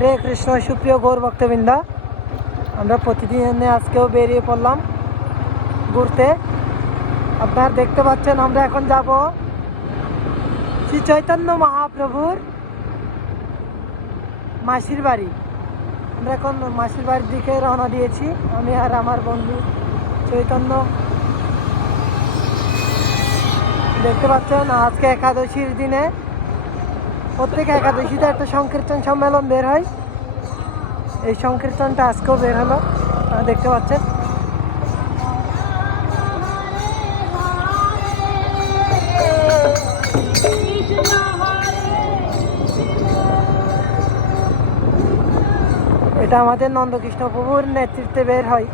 হরে কৃষ্ণ, সুপ্রিয় গৌর ভক্তবৃন্দা, আমরা প্রতিদিন আজকেও বেরিয়ে পড়লাম ঘুরতে। আপনারা দেখতে পাচ্ছেন, আমরা এখন যাব শ্রী চৈতন্য মহাপ্রভুর মাসির বাড়ি। আমরা এখন মাসির বাড়ির দিকে রওনা দিয়েছি, আমি আর আমার বন্ধু চৈতন্য। দেখতে পাচ্ছেন, আজকে একাদশীর দিনে প্রত্যেক একাদশীতে একটা সংকীর্তন সম্মেলন বের হয়। এই সংকীর্তনটা আজকেও বের হলো দেখতে পাচ্ছেন। এটা আমাদের নন্দকৃষ্ণ প্রভুর নেতৃত্বে বের হয়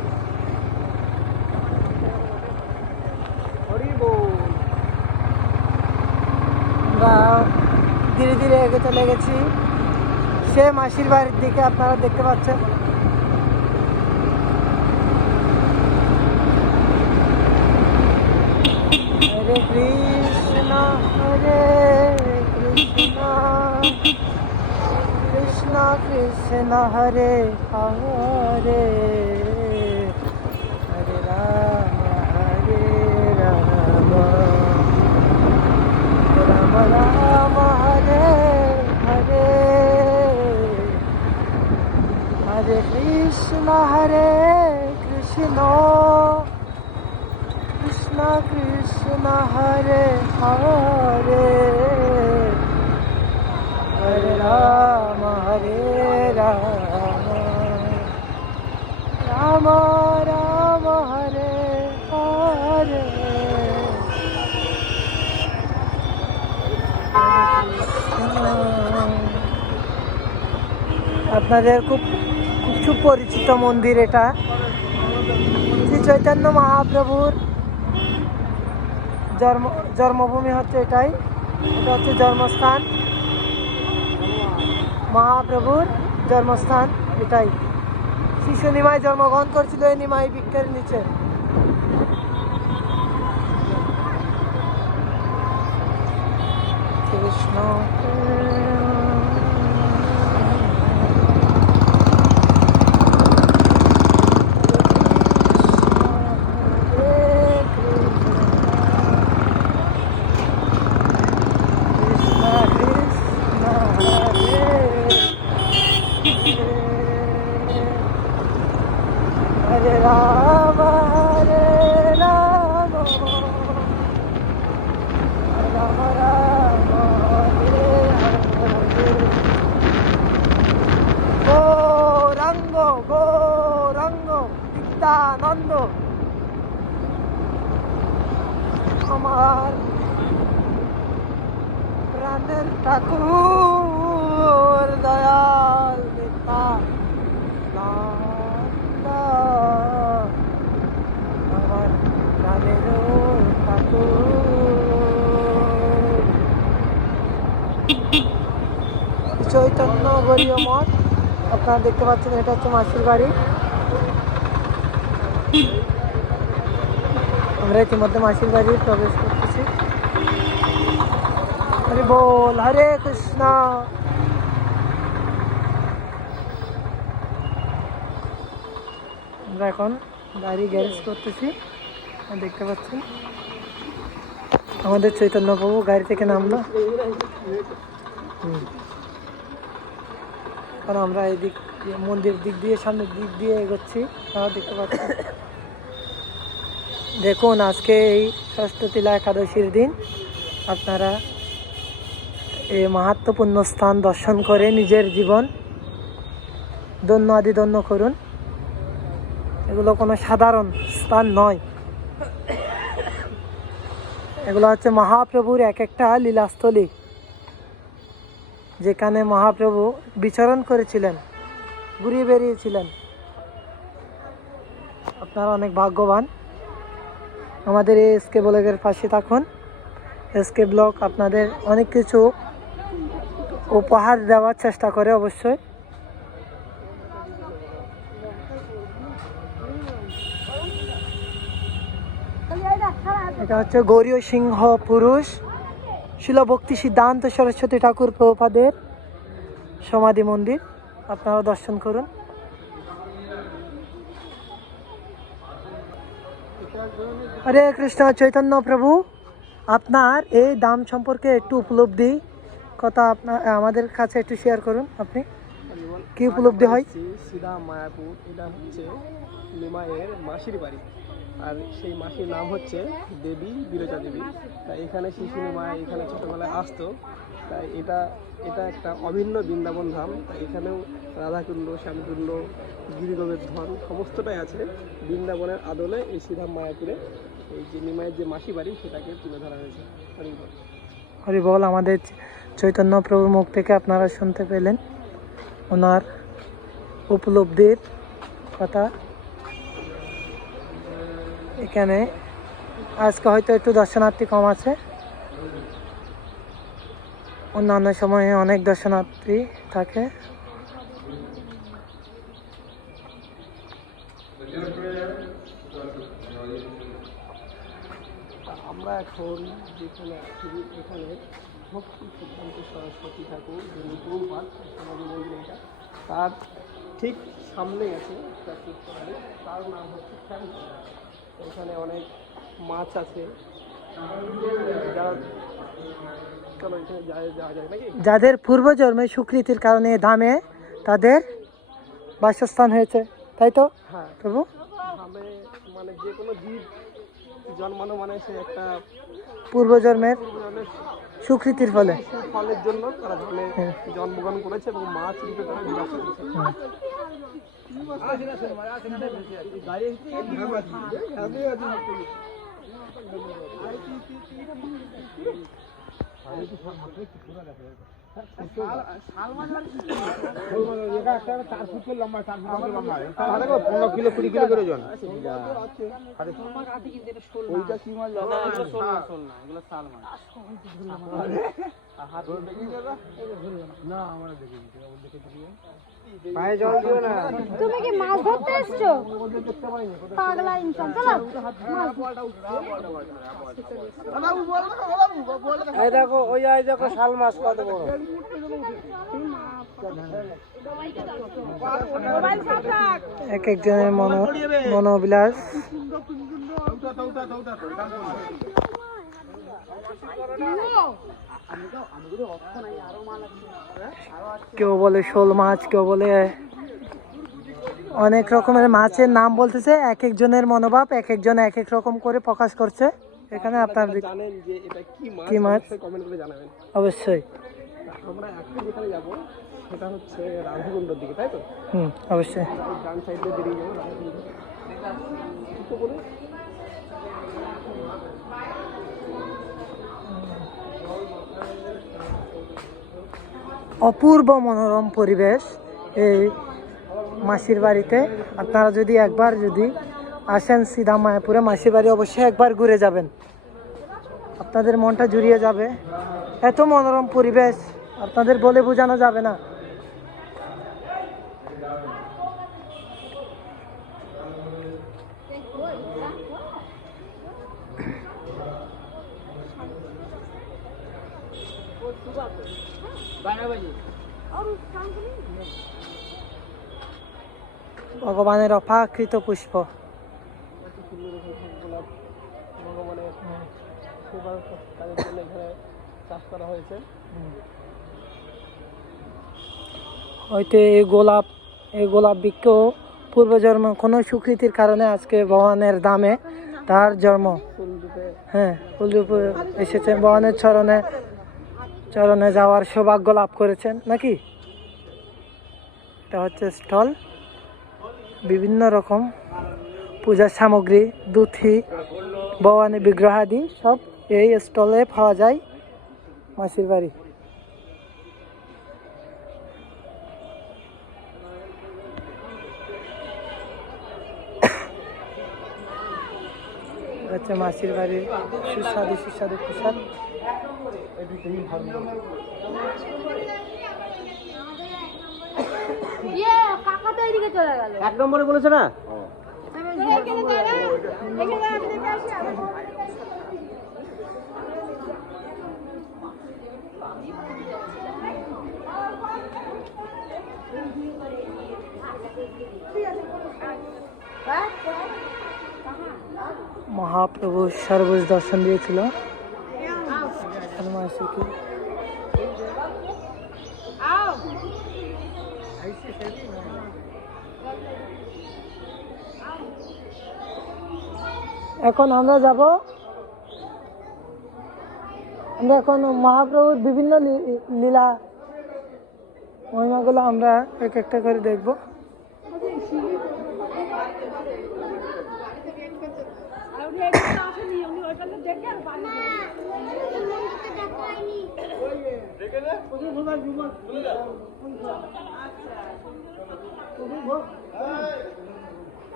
আমরা ধীরে এগে চলে গেছি সে মাসির বাড়ির দিকে আপনারা দেখতে পাচ্ছেন। কৃষ্ণ কৃষ্ণ কৃষ্ণ, হরে হরে রাম হরে রাম রাম রাম হরে হরে হরে কৃষ্ণ হরে কৃষ্ণ কৃষ্ণ কৃষ্ণ হরে হরে হরে রাম হরে রাম। রাম রাম হরে হরে। আপনাদের খুব খুব সুপরিচিত মন্দির এটা। শ্রী চৈতন্য মহাপ্রভুর জন্ম, জন্মভূমি হচ্ছে এটাই। এটা হচ্ছে জন্মস্থান। মহাপ্রভুর জন্মস্থান এটাই। শিশু নিমাই জন্মগ্রহণ করছিল এই নিমাই বৃক্ষের নিচে। Krishna Hare Rama, Hare Rama, Rama Rama, Hare Hare. Gauranga Gauranga Nityananda আমার প্রাণের ঠাকুর দয়াল নিত্যানন্দ আমার প্রাণের ঠাকুর চৈতন্য গরীয় মঠ। আপনারা দেখতে পাচ্ছেন, এটা হচ্ছে মাসির বাড়ি। আমরা ইতিমধ্যে মাসির বাড়ি প্রবেশ করতেছি। হরে বল, হরে কৃষ্ণ। আমরা এখন গাড়ি গ্যারেজ করতেছি। দেখতে পাচ্ছেন, আমাদের চৈতন্য বাবু গাড়ি থেকে নামলো। হুম। কারণ আমরা এই দিক মন্দির দিক দিয়ে, সামনের দিক দিয়ে এগোচ্ছি। তারা দেখতে পাচ্ছি। দেখুন, আজকে এই ষষ্ঠ তিলা একাদশীর দিন। আপনারা এই মাহাত্মপূর্ণ স্থান দর্শন করে নিজের জীবন দন্য আদি দন্য করুন। এগুলো কোনো সাধারণ স্থান নয়। এগুলো হচ্ছে মহাপ্রভুর এক একটা লীলাস্থলী। যেখানে মহাপ্রভু বিচরণ করেছিলেন, ঘুরিয়ে বেরিয়েছিলেন আপনারা অনেক ভাগ্যবান। আমাদের এই এসকে ব্লগের পাশে থাকুন। এসকে ব্লগ আপনাদের অনেক কিছু উপহার দেওয়ার চেষ্টা করে অবশ্যই। এটা হচ্ছে গৌরীয় সিংহ পুরুষ। শিলভক্তি সিদ্ধান্ত সরস্বতী ঠাকুর প্রভুপাদের সমাধি মন্দির। আপনারা দর্শন করুন। হরে কৃষ্ণ, চৈতন্য প্রভু, আপনার এই দাম সম্পর্কে একটু উপলব্ধি কথা আপনার, আমাদের কাছে একটু শেয়ার করুন আপনি। কি উপলব্ধি হয়? সিধা মায়াপুর, এটা হচ্ছে নিমাইয়ের মাসির বাড়ি। আর সেই মাসির নাম হচ্ছে দেবী, বিরজা দেবী। তাই এখানে শিশু নিমায় এখানে ছোটোবেলায় আসতো। তাই এটা এটা একটা অভিন্ন বৃন্দাবন ধাম। তাই এখানেও রাধাকুণ্ড, শ্যামকুণ্ড গিরিগোবর্ধন সমস্তটাই আছে বৃন্দাবনের আদলে এই শ্রীধাম মায়াপুরে। এই যে নিমাইয়ের যে মাসি বাড়ি, সেটাকে তুলে ধরা হয়েছে। হরি বল, আমাদের চৈতন্য প্রভুর মুখ থেকে আপনারা শুনতে পেলেন। ওনার উপলব্ধির কথা এখানে। আজকে হয়তো একটু দর্শনার্থী কম আছে। অন্যান্য সময়ে অনেক দর্শনার্থী থাকে। আমরা এখন যেখানে আছি, এখানে ভক্তি সিদ্ধান্ত সরস্বতী ঠাকুর যে নতুন পাঠ সমাধি মন্দির তার ঠিক সামনে আছে তার নাম হচ্ছে এখানে অনেক মাছ আছে। যাদের পূর্বজন্মে সুকৃতির কারণে ধামে তাদের বাসস্থান হয়েছে তাই তো? হ্যাঁ। প্রভু? ধামে মানে যে কোনো জীব জন্মানো মানে সে একটা পূর্বজন্মের সুকৃতির ফলে। ফলের জন্য তারা হ্যাঁ। জন্মগ্রহণ করেছে এবং মাছ রূপে তারা পনেরো কিলো কুড়ি কিলো করে জন ওইটা কি মাছ? পায়ে জল দিও না। তুমি কি মাছ ধরতে এসছো? পাগলা ইনসান চলো। এই দেখো ওই আই দেখো শাল মাছ কত বড়। এক একজনের মনো মনোবিলাস। কেউ বলে শোল মাছ কেউ বলে অনেক রকমের মাছের নাম বলতেছে এক একজনের মনোভাব এক একজন এক এক রকম করে প্রকাশ করছে। এখানে আপনার দিক- জানেন যে এটা কি মাছ কমেন্ট করে জানাবেন। অবশ্যই। আমরা এখন যেখানে যাব সেটা হচ্ছে রাধাকুণ্ডর দিকে তাই তো? হুম অবশ্যই। ডান সাইডে বেরিয়ে যাব রাধাকুণ্ড। অপূর্ব মনোরম পরিবেশ এই মাসির বাড়িতে। আপনারা যদি একবার যদি আসেন সিধা মায়াপুরে মাসির বাড়ি অবশ্যই একবার ঘুরে যাবেন। আপনাদের মনটা জুড়িয়ে যাবে। এত মনোরম পরিবেশ, আপনাদের বলে বোঝানো যাবে না। ভগবানের অপাকৃত পুষ্প কত সুন্দর এখানে গোলাপ ভগবানের সেবার জন্য এখানে চাষ করা হয়েছে হয়তো এই গোলাপ এই গোলাপ বৃক্ষ পূর্বজন্ম কোনো সুকৃতির কারণে আজকে ভগবানের দামে তার জন্ম। হ্যাঁ ফুলরূপে এসেছেন ভগবানের চরণে চরণে যাওয়ার সৌভাগ্য লাভ করেছেন, নাকি? এটা হচ্ছে স্টল বিভিন্ন রকম পূজার সামগ্রী, দুধি, ভবানী বিগ্রহাদি, সব এই স্টলে পাওয়া যায় মাসির বাড়ি। হচ্ছে মাসির বাড়ির সুস্বাদু সুস্বাদু প্রসাদ। ইয়ে কাকা তো এদিকে চলে গেল। এক নম্বরে বলেছে না? এখানে দাঁড়া এখানে দাঁড়া আমি দেখে আসি আবার। মহাপ্রভু সর্বজ দর্শন দিয়েছিল। এখন আমরা যাব। আমরা এখন মহাপ্রভুর বিভিন্ন লীলা মহিমাগুলো আমরা এক একটা করে দেখব।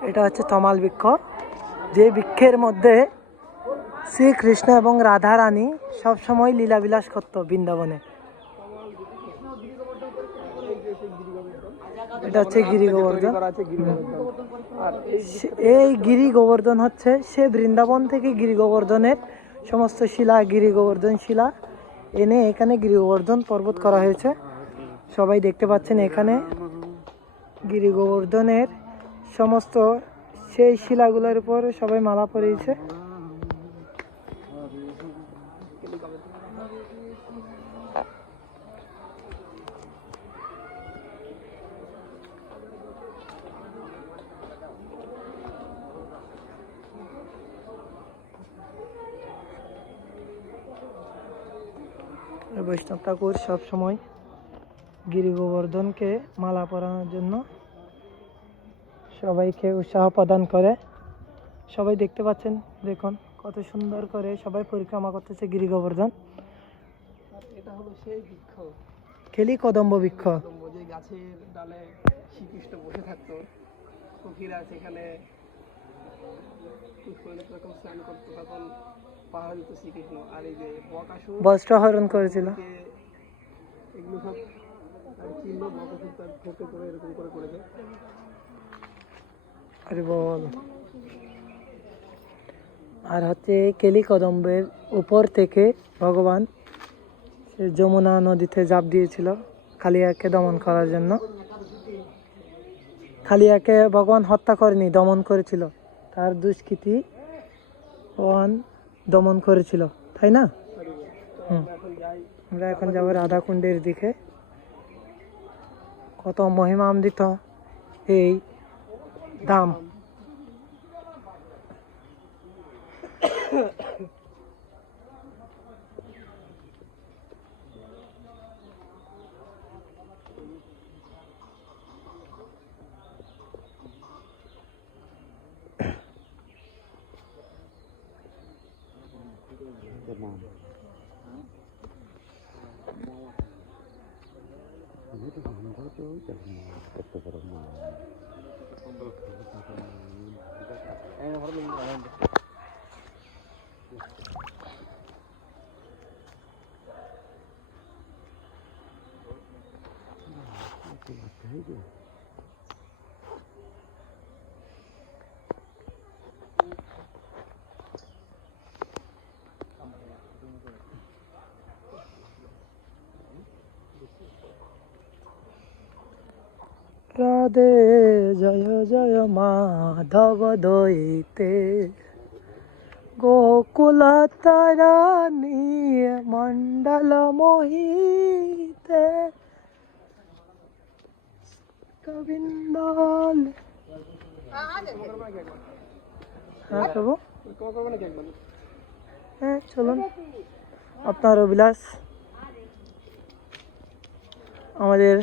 এটা হচ্ছে তমাল বৃক্ষ। যে বৃক্ষের মধ্যে শ্রীকৃষ্ণ এবং রাধা রানী সবসময় লীলাবিলাস করত বৃন্দাবনে। এটা হচ্ছে গিরি গোবর্ধন। এই গিরি গোবর্ধন হচ্ছে সে বৃন্দাবন থেকে গিরি গোবর্ধনের সমস্ত শিলা গিরি গোবর্ধন শিলা এনে এখানে গিরি গোবর্ধন পর্বত করা হয়েছে। সবাই দেখতে পাচ্ছেন এখানে গিরি গোবর্ধনের সমস্ত সেই শিলাগুলোর উপর সবাই মালা পরিয়েছে। বৈষ্ণব ঠাকুর সবসময় গিরি গোবর্ধনকে মালা পরানোর জন্য সবাইকে উৎসাহ প্রদান করে। সবাই দেখতে পাচ্ছেন দেখুন কত সুন্দর করে সবাই পরিক্রমা করতেছে গিরি গোবর্ধন এটা হলো সেই বৃক্ষ। খেলি কদম্ব বৃক্ষ। যে গাছের ডালে শ্রীকৃষ্ণ বসে থাকতো। সখীরা সেখানে পুষ্করিণী স্নান করতো তখন শ্রীকৃষ্ণ আর এই যে বকাসুর বস্ত্র হরণ করেছিল। এগুলো সব আর চিহ্ন বকাসুর তার ঠোঁটে করে এরকম করে করেছে। আরে বল। আর হচ্ছে কেলি কদম্বের উপর থেকে ভগবান যমুনা নদীতে জাপ দিয়েছিল কালিয়াকে দমন করার জন্য। কালিয়াকে ভগবান হত্যা করেনি দমন করেছিল। তার দুষ্কৃতি ভগবান দমন করেছিল তাই না? আমরা এখন যাব রাধাকুণ্ডের দিকে। কত মহিমামৃত এই দাম। Ayun, parang may রাধে, জয় জয় মাধব দইতে গোকুল তারানি মণ্ডল মোহিতে। গোবিন্দল। হ্যাঁ প্রভু। হ্যাঁ চলুন। আপনার অভিলাষ। আমাদের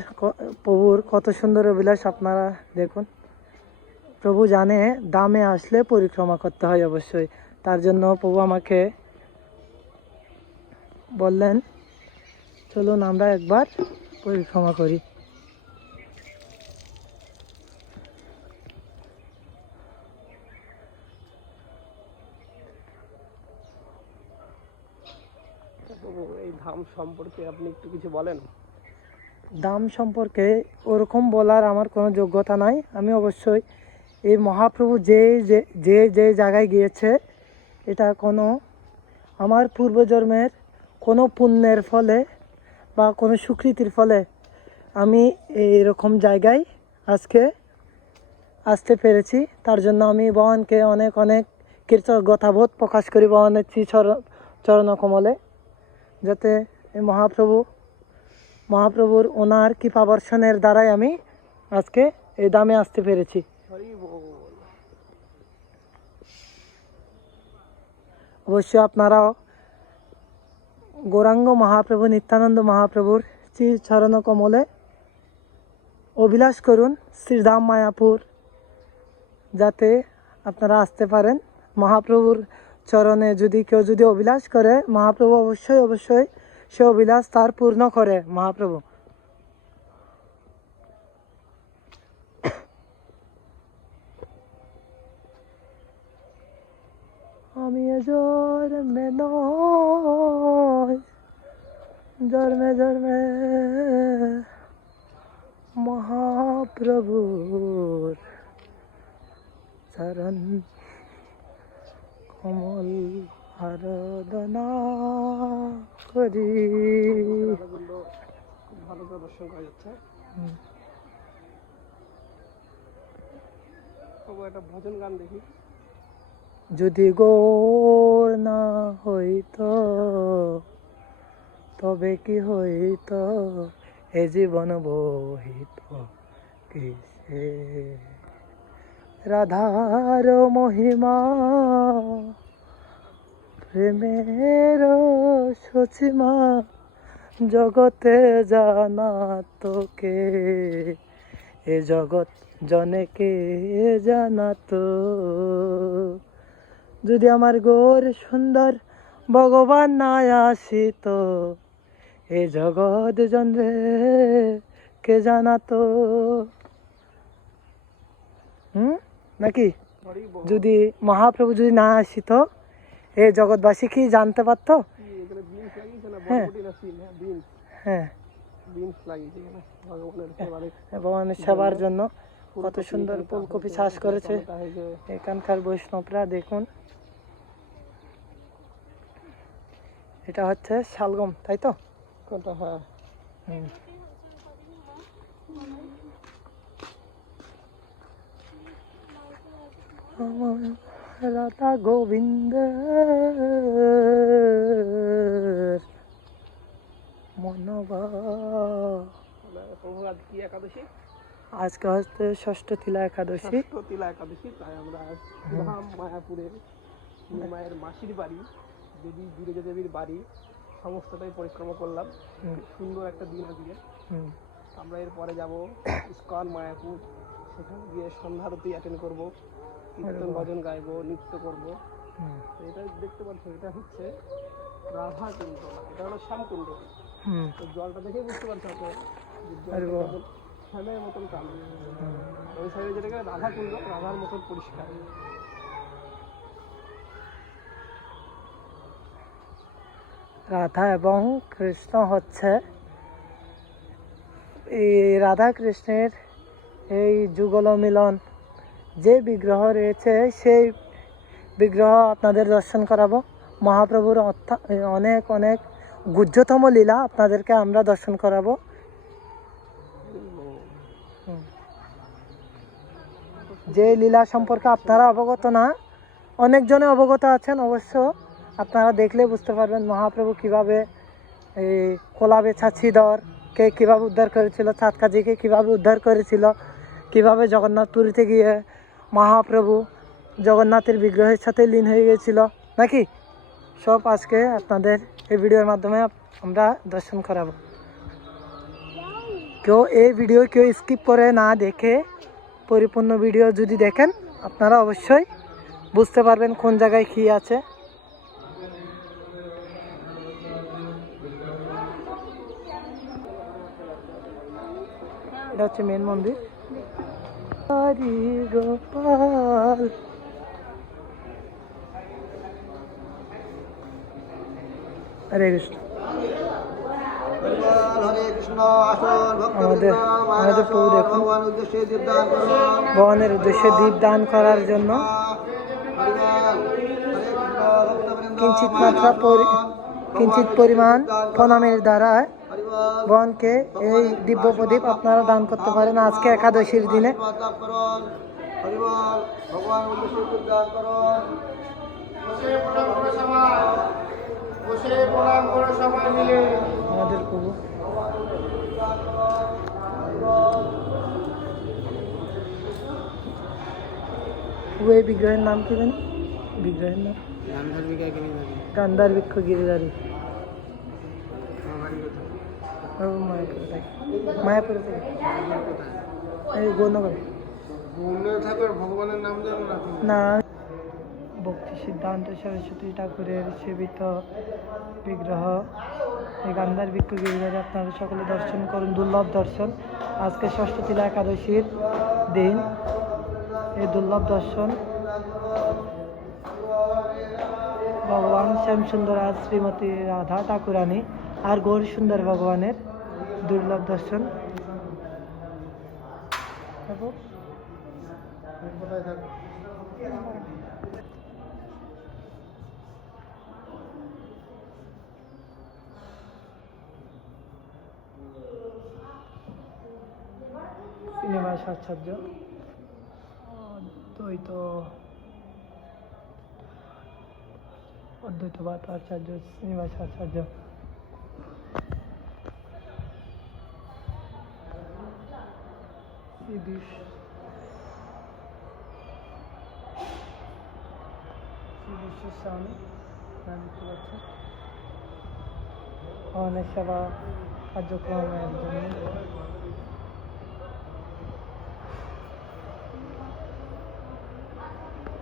প্রভুর কত সুন্দর অভিলাষ আপনারা দেখুন। প্রভু জানে দামে আসলে পরিক্রমা করতে হয় অবশ্যই। তার জন্য প্রভু আমাকে বললেন, চলুন আমরা একবার পরিক্রমা করি। এই ধাম সম্পর্কে আপনি একটু কিছু বলেন। দাম সম্পর্কে ওরকম বলার আমার কোনো যোগ্যতা নাই। আমি অবশ্যই এই মহাপ্রভু যে যে যে জায়গায় গিয়েছে, এটা কোনো আমার পূর্বজন্মের কোনো পুণ্যের ফলে বা কোনো স্বীকৃতির ফলে আমি এইরকম জায়গায় আজকে আসতে পেরেছি। তার জন্য আমি ভগবানকে অনেক অনেক কৃতজ্ঞতাবোধ প্রকাশ করি ভগবানের চরণ কমলে যাতে এই মহাপ্রভু মহাপ্রভুর ওনার কৃপা বর্ষণের দ্বারাই আমি আজকে এই দামে আসতে পেরেছি। অবশ্যই আপনারাও গৌরাঙ্গ মহাপ্রভু, নিত্যানন্দ মহাপ্রভুর চরণ কমলে অভিলাষ করুন শ্রীধাম মায়াপুর, যাতে আপনারা আসতে পারেন। মহাপ্রভুর চরণে যদি কেউ যদি অভিলাষ করে, মহাপ্রভু অবশ্যই অবশ্যই সে অভিলাষ তার পূর্ণ করে মহাপ্রভু আমি এ জন্মে নয় জন্মে জন্মে মহাপ্রভুর চরণ কমল আরাধনা করি রাধাকুণ্ড খুব ভালো করে দর্শন করা যাচ্ছে হুম। তবু একটা ভজন গান দেখি যদি গোর না হইত, তবে কি হইত? এ জীবন বহিত কিসে? রাধার মহিমা, প্রেমের সচিমা, জগতে জানা তোকে। এ জগৎ জনেকে জানাতো যদি আমার গোর সুন্দর ভগবান না আসিত, এ জগৎ জন্রে কে জানাতো? হুম? নাকি? যদি মহাপ্রভু যদি না আসিত, এ জগৎবাসী কি জানতে পারতো? হ্যাঁ। হ্যাঁ। হ্যাঁ ভগবানের সেবারে জন্য কত সুন্দর ফুলকপি চাষ করেছে। এখানকার বৈষ্ণবরা দেখুন। এটা হচ্ছে শালগম, তাই তো? কোনটা হ্যাঁ। রাধা গোবিন্দ একাদশী আজকে হচ্ছে ষষ্ঠ তিলা একাদশী। তিলা একাদশী, তাই আমরা আজ মায়াপুরের মায়ের মাসির বাড়ি। দেবী বিরজা দেবীর বাড়ি সমস্তটাই পরিক্রমা করলাম। সুন্দর একটা দিন আজকে আমরা এরপরে যাব ইস্কন মায়াপুর। সেখানে গিয়ে সন্ধ্যারতি অ্যাটেন্ড করব কীর্তন ভজন গাইবো নৃত্য করব। এটা দেখতে পাচ্ছ এটা হচ্ছে রাধা কুণ্ড। এটা হলো শ্যামকুণ্ড তো জলটা দেখেই বুঝতে পারছ আপনি যে আরে জলটা বাহ। কেমন শ্যামের মতন কালো ওই সাইডে যেটাকে রাধা কুণ্ড রাধার মতন পরিষ্কার। রাধা এবং কৃষ্ণ হচ্ছে। এই রাধা কৃষ্ণের এই যুগল মিলন যে বিগ্রহ রয়েছে, সেই বিগ্রহ আপনাদের দর্শন করাবো। মহাপ্রভুর অনেক অনেক গুহ্যতম লীলা আপনাদেরকে আমরা দর্শন করাবো। যে লীলা সম্পর্কে আপনারা অবগত না, অনেকজনে অবগত আছেন অবশ্য। আপনারা দেখলে বুঝতে পারবেন মহাপ্রভু কীভাবে এই কোলাবে ছাছিদর কে কীভাবে উদ্ধার করেছিল চাঁদকাজিকে কীভাবে উদ্ধার করেছিল, কীভাবে জগন্নাথ পুরীতে গিয়ে মহাপ্রভু জগন্নাথের বিগ্রহের সাথে লীন হয়ে গিয়েছিল, নাকি? সব আজকে আপনাদের এই ভিডিওর মাধ্যমে আমরা দর্শন করাবো। কেউ এই ভিডিও কেউ স্কিপ করে না দেখে পরিপূর্ণ ভিডিও যদি দেখেন, আপনারা অবশ্যই বুঝতে পারবেন কোন জায়গায় কী আছে। এটা হচ্ছে মেন মন্দির। হরি গোপাল হরে কৃষ্ণ আমাদের আমাদের প্রভু দেখুন। ভগবানের উদ্দেশ্যে দীপ দান করার জন্য কিঞ্চিত মাত্রা পরি- কিঞ্চিত পরিমাণ প্রণামের দ্বারা ভগবানকে এই দিব্য প্রদীপ আপনারা দান করতে পারেন আজকে একাদশীর দিনে। আমাদের প্রভু। বিগ্রহের নাম কি জানি? বিগ্রহের নাম? গান্ধার বৃক্ষ গিরিধারী মায়াপুর থেকে মায়াপুর থেকে এই গৌনগর ঠাকুর ভগবানের নাম জানো না ভক্তি সিদ্ধান্ত সরস্বতী ঠাকুরের সেবিত বিগ্রহ এই গান্ধার বৃক্ষ গিরিধারে আপনারা সকলে দর্শন করুন দুর্লভ দর্শন। আজকে ষষ্ঠ তিলা একাদশীর দিন। এই দুর্লভ দর্শন। ভগবান শ্যামসুন্দর আর শ্রীমতী রাধা ঠাকুরানী আর গৌর সুন্দর ভগবানের দুর্লভ দর্শন। শ্রীনিবাস আচার্য অদ্বৈত। অদ্বৈতবাদ আচার্য শ্রীনিবাস আচার্য শ্রী বিশ- শ্রী বিশ্বস্বামী না দেখতে পাচ্ছি অনেক সেবা কার্যক্রমের জন্য